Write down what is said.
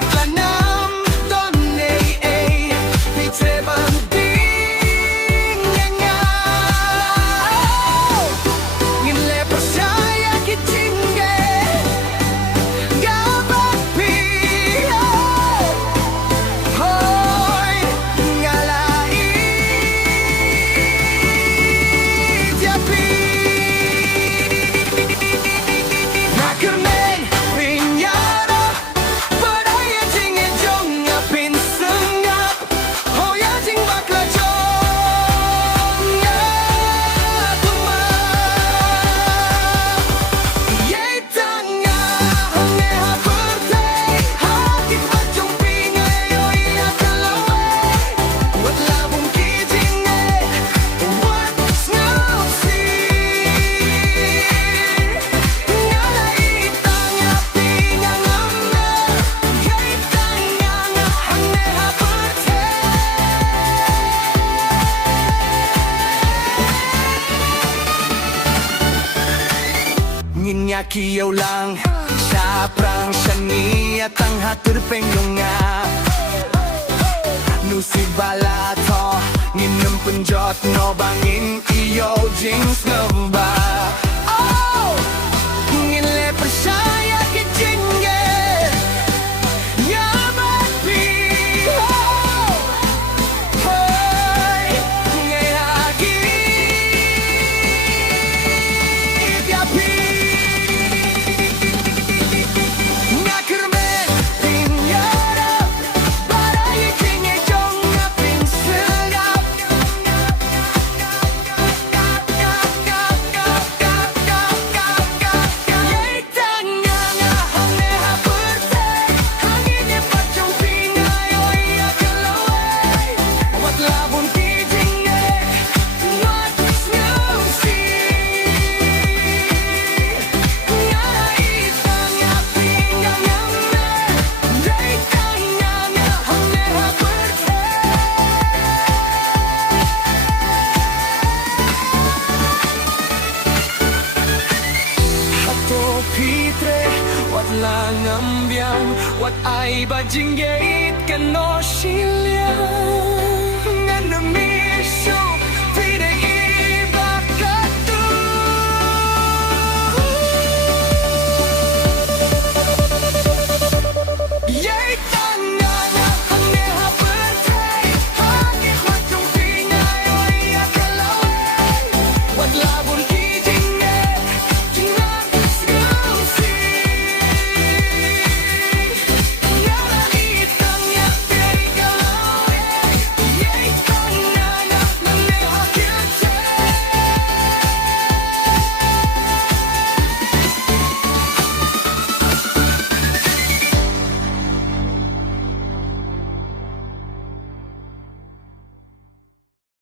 วัดละน้ำต้นเอเอพี่เทบันดียังไงงินเล่ประชายาคิดจริงเกกาบักพีโอ้ยงาลาอีเดียพีนักเรียนปิญญาโรปะได้จริงจงอาปินซึ่งอาโหยจริงบักละจงอาตุมาเยตังอาฮังเอฮาปุรเตฮาคิดบักจงปีงเอโยอีอาคาลาเววัดลาบุมกีจิงเอวัดสโนว์ซีงาลาอีตังอาปีงางอัมเมเยตังอาฮังเอฮาปุรเตNginya kiyaw lang sa prang shani at ang haturpeng nga Nusibala to nginam punjot no bangin iyo jings ngamba Oh nginle persaya kijinge Yabat pi Oh Hoy ngay lagi Yapi Nakermen pinyara Baray kingi jong apin silap Yay tanga nga hangne hapurte Hangin e pachong pingay o iyakalaway Wat labon kijinge Wat snusi Nga itang aping ang amme Yay tanga nga hangne hapurte Hato pitre, wat lang ambyang, wat ay bajinggate kano silyang, nga nami